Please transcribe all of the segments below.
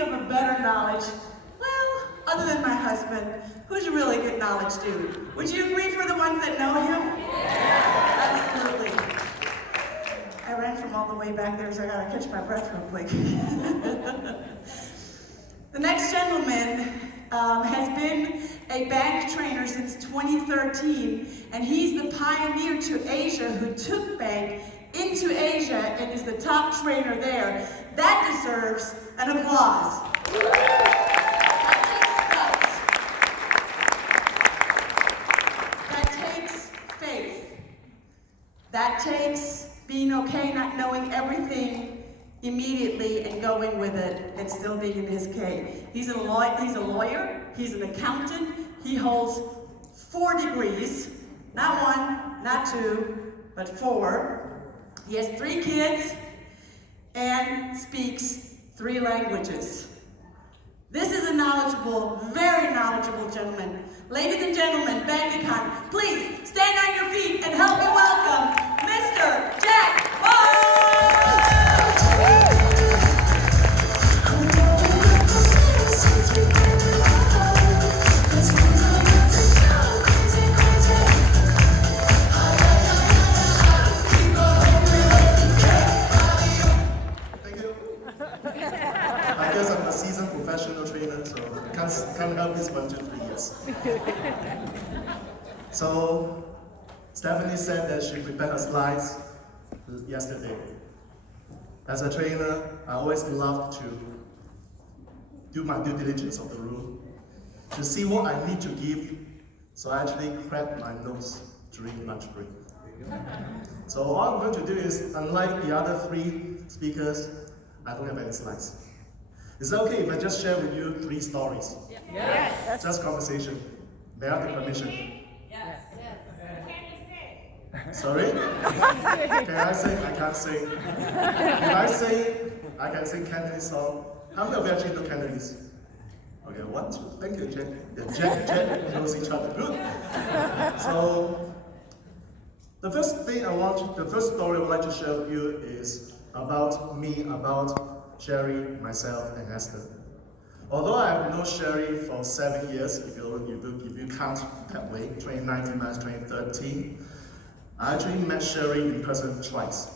think of a better knowledge, well, other than my husband, who's a really good knowledge dude? Would you agree for the ones that know him? Yeah. Absolutely. I ran from all the way back there, so I gotta catch my breath real quick. The next gentleman has been a bank trainer since 2013, and he's the pioneer to Asia who took bank into Asia and is the top trainer there. That deserves an applause. That takes faith. That takes being okay not knowing everything immediately and going with it and still being in his cave. He's a lawyer, he's an accountant, he holds 4 degrees, not 1, not 2, but 4. He has 3 kids and speaks 3 languages. This is a knowledgeable, very knowledgeable gentleman. Ladies and gentlemen, BANKICON, please stand on your feet and help me welcome Mr. Jack Wong! I guess I'm a seasoned professional trainer, so can't help this 1, 2, 3 years. So, Stephanie said that she prepared her slides yesterday. As a trainer, I always love to do my due diligence of the room, to see what I need to give, so I actually crack my notes during lunch break. So all I'm going to do is, unlike the other 3 speakers, I don't have any slides. Is it okay if I just share with you 3 stories? Yes. Just conversation. May I have the permission? Yes. Sorry? Can I sing? I can't sing. If I sing, I can sing Cantonese song. How many of you actually know Cantonese? Okay, 1, 2. Thank you, Jack. Yeah, Jack knows each other. Good. So, the first story I would like to share with you is about me, about Sherry, myself, and Esther. Although I have known Sherry for 7 years, if you count that way, 2019 minus 2013, I actually met Sherry in person twice.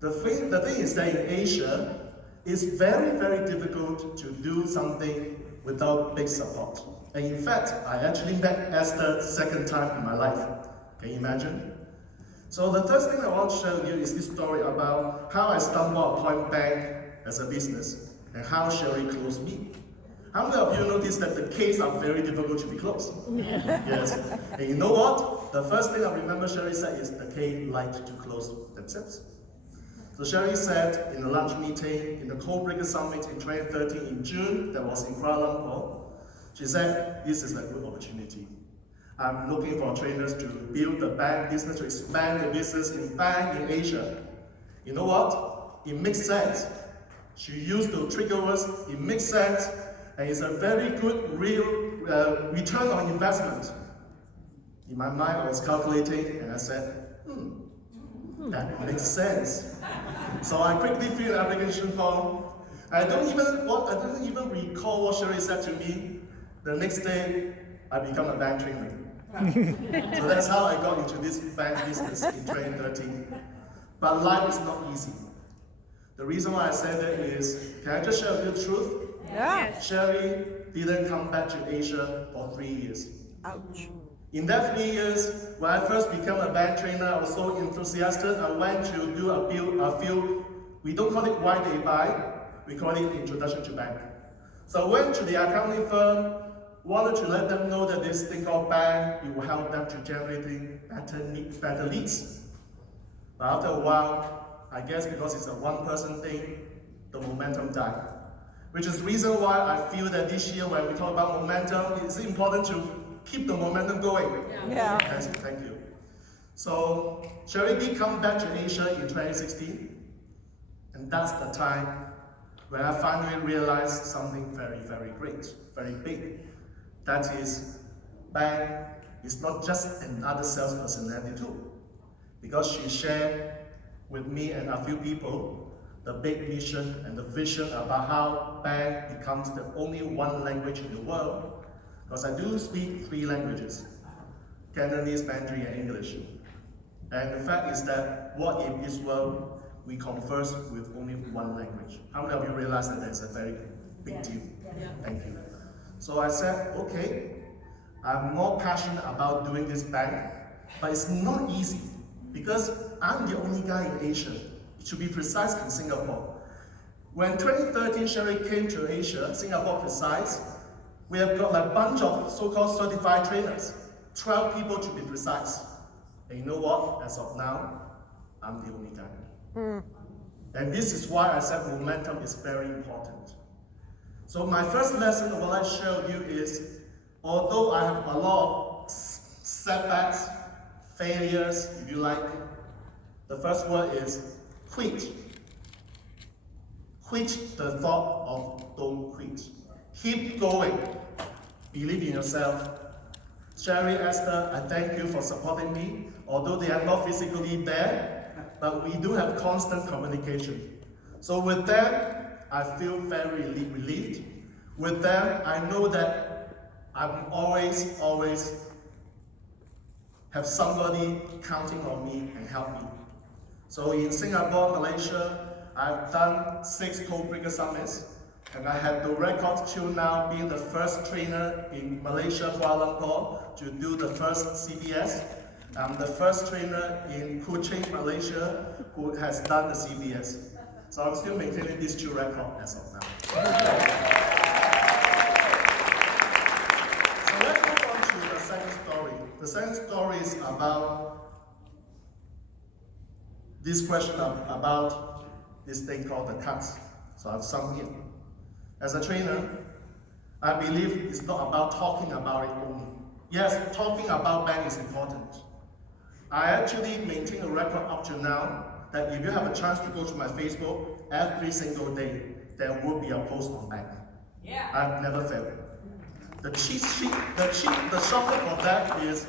The thing is that in Asia, it's very, very difficult to do something without big support. And in fact, I actually met Esther 2nd time in my life. Can you imagine? So the first thing I want to share with you is this story about how I stumbled upon bank as a business and how Sherry closed me. How many of you noticed that the cases are very difficult to be closed? Yes. And you know what? The first thing I remember Sherry said is the case liked to close themselves. So Sherry said in a lunch meeting in the Codebreaker Summit in 2013 in June, that was in Kuala Lumpur, she said, this is a good opportunity. I'm looking for trainers to build the bank business, to expand the business in bank in Asia. You know what? It makes sense. She used the trigger words, it makes sense, and it's a very good real return on investment. In my mind, I was calculating, and I said, that makes sense. So I quickly filled the application form. I don't even recall what Sherry said to me. The next day, I became a bank trainer. So that's how I got into this bank business in 2013. But life is not easy. The reason why I say that is, can I just share with you the truth? Yeah. Sherry didn't come back to Asia for 3 years. Ouch. In that 3 years, when I first became a bank trainer, I was so enthusiastic. I went to do a few, we don't call it why they buy, we call it introduction to bank. So I went to the accounting firm, wanted to let them know that this thing called bank, it will help them to generating better leads. But after a while, I guess because it's a one-person thing, the momentum died. Which is the reason why I feel that this year when we talk about momentum, it's important to keep the momentum going. Yeah. Thank you. So, Sherry did come back to Asia in 2016, and that's the time when I finally realized something very, very great, very big. That is, bank is not just another sales personality tool. Because she shared with me and a few people the big mission and the vision about how Bank becomes the only one language in the world, because I do speak 3 languages, Cantonese, Mandarin, and English. And the fact is that what if this world we converse with only one language? How many of you realize that that's a very big deal? Yeah. Thank you. So I said, okay, I'm more passionate about doing this bank, but it's not easy because I'm the only guy in Asia, to be precise, in Singapore. When 2013 Sherry came to Asia, Singapore precise, we have got a bunch of so-called certified trainers, 12 people to be precise. And you know what? As of now, I'm the only guy. And this is why I said momentum is very important. So my first lesson of what I share with you is, although I have a lot of setbacks, failures, if you like, the first word is quit. Quit the thought of don't quit. Keep going. Believe in yourself. Sherry, Esther, I thank you for supporting me. Although they are not physically there, but we do have constant communication. So with them, I feel very relieved. With them, I know that I'm always have somebody counting on me and help me. So in Singapore, Malaysia, I've done 6 Codebreaker Summits, and I had the record till now being the first trainer in Malaysia, Kuala Lumpur, to do the first CBS. I'm the first trainer in Kuching, Malaysia, who has done the CBS. So I'm still maintaining these 2 records as of now. So let's move on to the second story. The second story is about this question about this thing called the cuts. So I've summed here. As a trainer, I believe it's not about talking about it only. Yes, talking about bank is important. I actually maintain a record up to now that if you have a chance to go to my Facebook, every single day, there will be a post on bank. Yeah. I've never failed. The cheat sheet, the shortcut for that is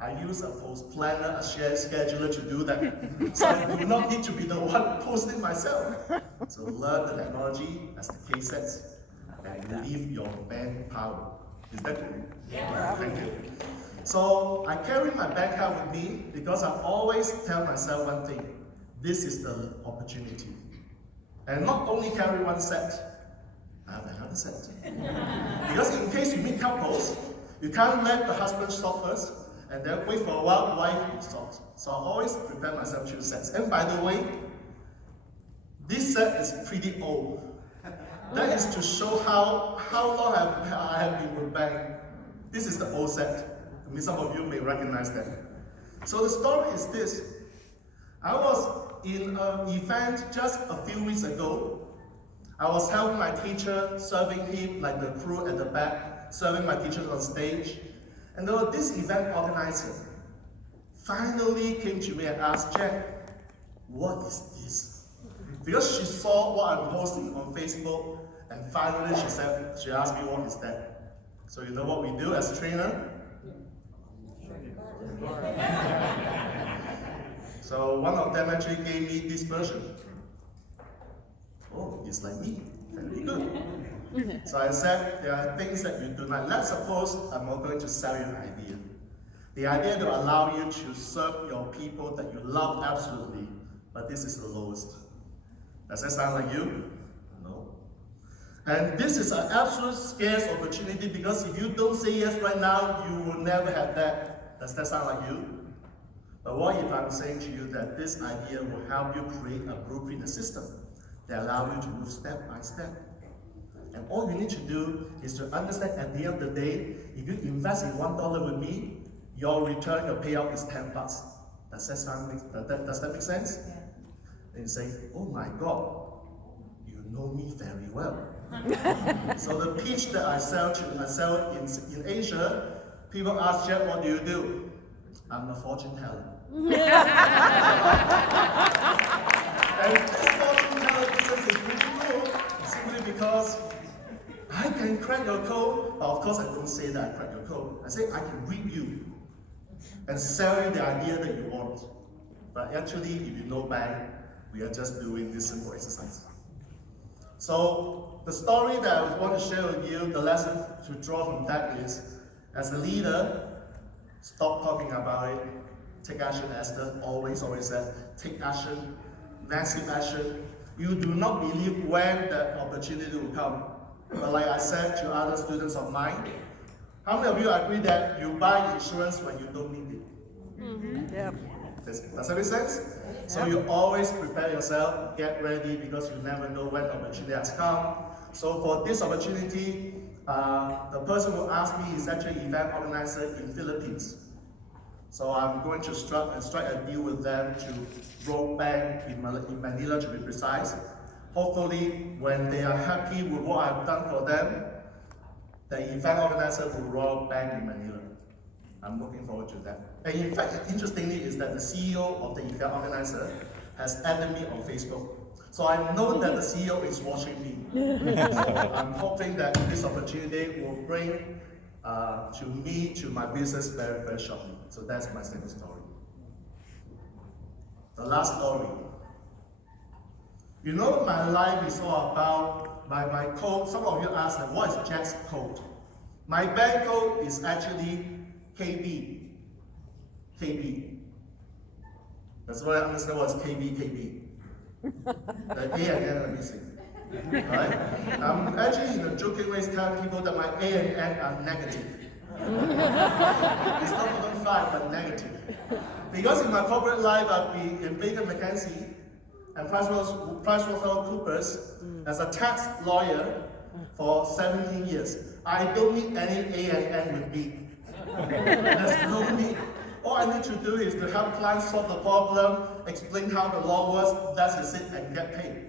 I use a post planner, a shared scheduler to do that. So I do not need to be the one posting myself. So learn the technology as the case sets and leave your manpower. Is that cool? Yeah. Thank you. So I carry my bank card with me because I always tell myself one thing. This is the opportunity. And not only carry one set, I have another set. Because in case you meet couples, you can't let the husband stop first, and then wait for a while, wife will stop. So I always prepare myself 2 sets. And by the way, this set is pretty old. That is to show how long I have been with bank. This is the old set. I mean, some of you may recognize that. So the story is this. I was in an event just a few weeks ago. I was helping my teacher, serving him like the crew at the back, serving my teachers on stage. And there was this event organizer finally came to me and asked, Jack, what is this? Because she saw what I'm posting on Facebook, and finally she asked me, what is that? So you know what we do as a trainer? So one of them actually gave me this version. Oh, it's like me. Very good. So I said, there are things that you do not. Let's suppose I'm not going to sell you an idea. The idea to allow you to serve your people that you love absolutely, but this is the lowest. Does that sound like you? No. And this is an absolute scarce opportunity because if you don't say yes right now, you will never have that. Does that sound like you? But what if I'm saying to you that this idea will help you create a blueprint, a system that allows you to move step by step? And all you need to do is to understand at the end of the day, if you invest in $1 with me, your return, your payout is $10. Does that make sense? Yeah. And you say, oh my God, you know me very well. So the pitch that I sell in Asia, people ask, Jeff, what do you do? I'm a fortune teller. And this fortune teller business is pretty cool, simply because I can crack your code, but of course I don't say that I crack your code. I say I can read you and sell you the idea that you want. But actually, if you know bank, We are just doing this simple exercise. So the story that I want to share with you, the lesson to draw from that is, as a leader, stop talking about it. Take action. Esther always said, take action, massive action. You do not believe when that opportunity will come. But like I said to other students of mine, how many of you agree that you buy insurance when you don't need it? Mm-hmm. Yep. Does that make sense? So you always prepare yourself, get ready, because you never know when the opportunity has come. So for this opportunity, the person who asked me is actually an event organizer in Philippines. So I'm going to strike a deal with them to roll bank in Manila, to be precise. Hopefully, when they are happy with what I've done for them, the event organizer will roll bank in Manila. I'm looking forward to that. And in fact, interestingly, is that the CEO of the event organizer has added me on Facebook. So I know that the CEO is watching me. So I'm hoping that this opportunity will bring to my business very, very shortly. So that's my second story. The last story. You know, my life is all about my code. Some of you ask, what is Jack's code? My bank code is actually KB. KB. That's why I understand what's KB. The A and N are missing. Right? I'm actually in a joking way telling people that my A and N are negative. It's not even 5, but negative. Because in my corporate life, I've been in McKenzie and PricewaterhouseCoopers as a tax lawyer for 17 years. I don't need any A and N with B. There's no need. All I need to do is to help clients solve the problem, explain how the law works, that's it, and get paid.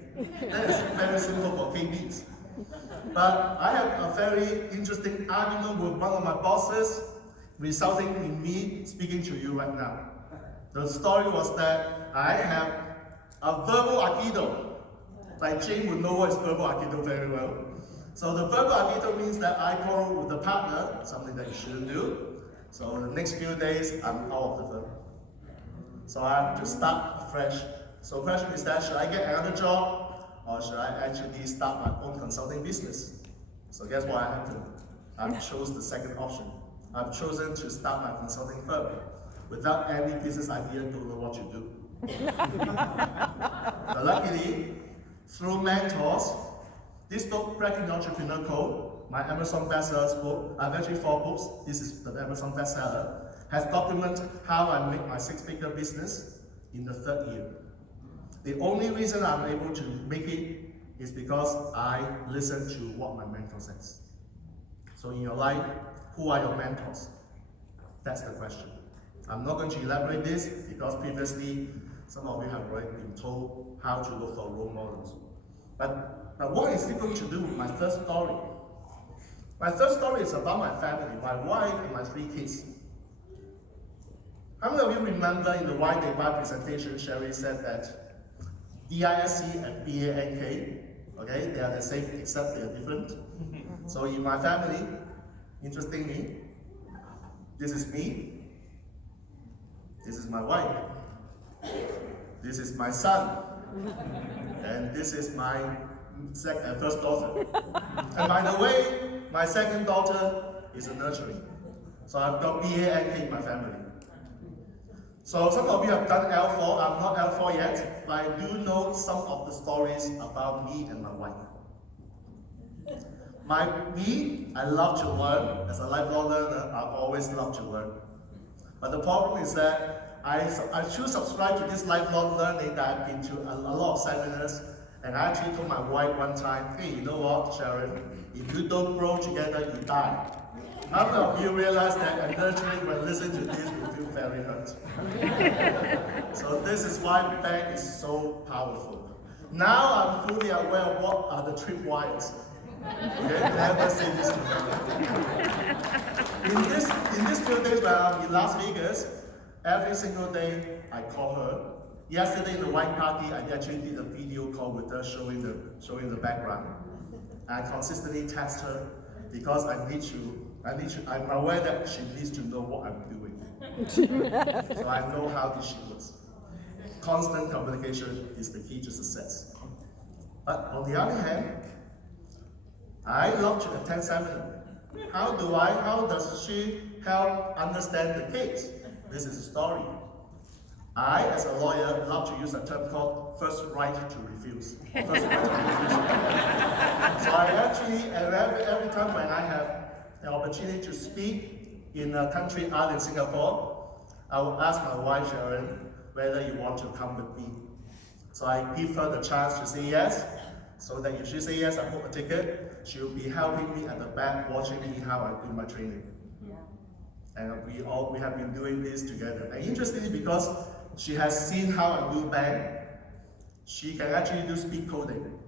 That is very simple for KBs. But I have a very interesting argument with one of my bosses, resulting in me speaking to you right now. The story was that I have a verbal aikido. Like Jane would know what is verbal aikido very well. So the verbal aikido means that I quarrel with the partner, something that you shouldn't do. So in the next few days, I'm out of the firm. So I have to start afresh. So the question is that, should I get another job, or should I actually start my own consulting business? So guess what I have to do? I've chosen the second option. I've chosen to start my consulting firm. Without any business idea, don't know what to do. But luckily, through mentors, this book, Cracking the Entrepreneur Code, my Amazon bestseller book, I've actually 4 books, this is the Amazon bestseller, has documented how I make my 6-figure business in the 3rd year. The only reason I'm able to make it is because I listen to what my mentor says. So in your life, who are your mentors? That's the question. I'm not going to elaborate this because previously, some of you have already been told how to look for role models. But what is it going to do with my third story? My third story is about my family, my wife and my 3 kids. How many of you remember in the Why They Buy presentation, Sherry said that DISC and BANK, okay, they are the same except they are different. So in my family, interestingly, this is me, this is my wife, this is my son, and this is my first daughter. And by the way, my second daughter is a nursery. So I've got BANK in my family. So some of you have done L4, I'm not L4 yet, but I do know some of the stories about me and my wife. I love to learn. As a lifelong learner, I always love to learn. But the problem is that I should subscribe to this lifelong learning that I've been to a lot of seminars, and I actually told my wife one time, hey, you know what, Sharon, if you don't grow together, you die. How many of you realize that nurturing, when listening to this, will feel very hurt? So this is why bank is so powerful. Now I'm fully aware of what are the tripwires. Okay, never say this to me. In these 2 days when I'm in Las Vegas, every single day I call her. Yesterday in the wine party, I actually did a video call with her showing the background. I consistently text her because I'm aware that she needs to know what I'm doing. So I know how this shit works. constant communication is the key to success. But on the other hand, I love to attend seminar. How does she help understand the case? This is a story. I, as a lawyer, love to use a term called first right to refuse. First right to refuse. So I actually, every time when I have an opportunity to speak in a country other than Singapore, I will ask my wife, Sharon, whether you want to come with me. So I give her the chance to say yes, so that if she says yes, I book a ticket, she will be helping me at the back, watching me how I do my training. And we have been doing this together. And interestingly, because she has seen how I do bank, she can actually do speed coding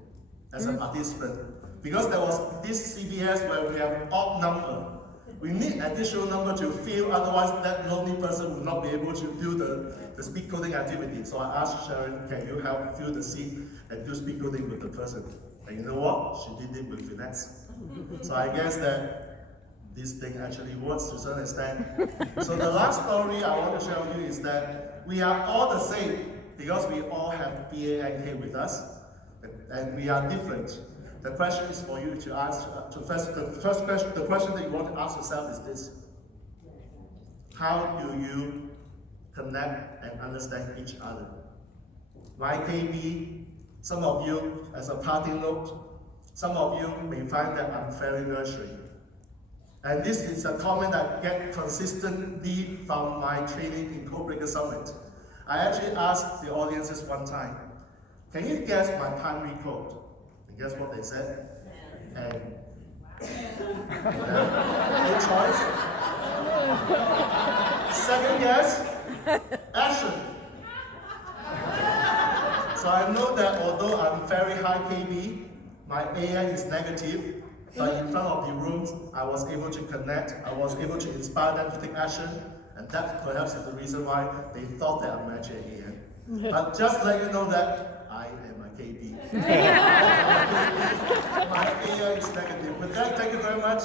as a participant. Because there was this CBS where we have odd number. We need additional number to fill, otherwise that lonely person will not be able to do the speed coding activity. So I asked Sharon, can you help fill the seat and do speed coding with the person? And you know what? She did it with finesse. So I guess that this thing actually works to a certain extent. So the last story I want to share with you is that we are all the same because we all have BANK with us, and we are different. The question is for you to ask. The question that you want to ask yourself is this: how do you connect and understand each other? My KB, some of you, as a parting note, some of you may find that I'm very nurturing. And this is a comment I get consistently from my training in Codebreaker Summit. I actually asked the audiences one time, can you guess my primary code? And guess what they said? And no choice. Second guess, action. So I know that although I'm very high KB, my AN is negative, but in front of the rooms, I was able to connect, I was able to inspire them to take action, and that perhaps is the reason why they thought that I'm actually an AN. But just to let you know that I am a KB. My AN is negative. With that, thank you very much.